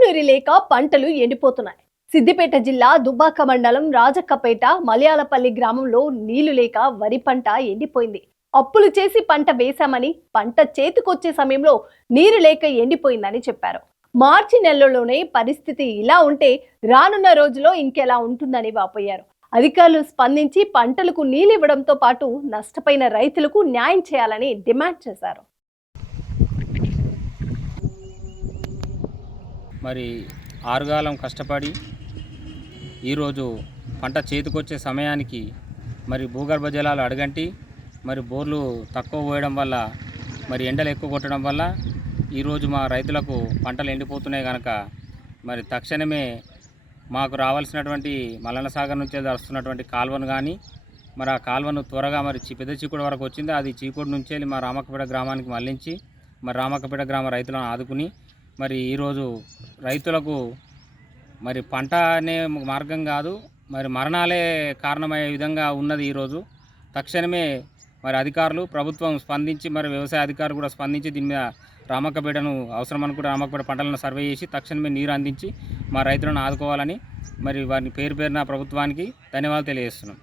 తాగునీరు లేక పంటలు ఎండిపోతున్నాయి. సిద్దిపేట జిల్లా దుబ్బాక మండలం రాజక్కపేట మలయాళపల్లి గ్రామంలో నీళ్ళు లేక వరి పంట ఎండిపోయింది. అప్పులు చేసి పంట వేశామని పంట చేతికొచ్చే సమయంలో నీరు లేక ఎండిపోయిందని చెప్పారు. మార్చి నెలలోనే పరిస్థితి ఇలా ఉంటే రానున్న రోజులో ఇంకెలా ఉంటుందని వాపోయారు. అధికారులు స్పందించి పంటలకు నీళ్ళు ఇవ్వడంతో పాటు నష్టపోయిన రైతులకు న్యాయం చేయాలని డిమాండ్ చేశారు. మరి ఆరుగాలం కష్టపడి ఈరోజు పంట చేతికొచ్చే సమయానికి మరి భూగర్భ జలాలు అడగంటి మరి బోర్లు తక్కువ పోయడం వల్ల మరి ఎండలు ఎక్కువ కొట్టడం వల్ల ఈరోజు మా రైతులకు పంటలు ఎండిపోతున్నాయి కనుక మరి తక్షణమే మాకు రావాల్సినటువంటి మల్లన సాగర్ నుంచి వస్తున్నటువంటి కాలువను కానీ మరి ఆ కాల్వను త్వరగా మరి చి- పెద్ద చీకుడు వరకు వచ్చింది. అది చీకుడు నుంచి వెళ్ళి మా రామక్కపేట గ్రామానికి మళ్ళించి మరి రామక్కపేట గ్రామ రైతులను ఆదుకుని మరి ఈరోజు రైతులకు మరి పంట అనే మార్గం కాదు మరి మరణాలే కారణమయ్యే విధంగా ఉన్నది ఈరోజు తక్షణమే మరి అధికారులు ప్రభుత్వం స్పందించి మరి వ్యవసాయ అధికారులు కూడా స్పందించి దీని మీద రామక్కపేటను అవసరం అనుకుంటే రామక్కపేట పంటలను సర్వే చేసి తక్షణమే నీరు అందించి మా రైతులను ఆదుకోవాలని మరి వారిని పేరు పేరున ప్రభుత్వానికి ధన్యవాదాలు తెలియజేస్తున్నాం.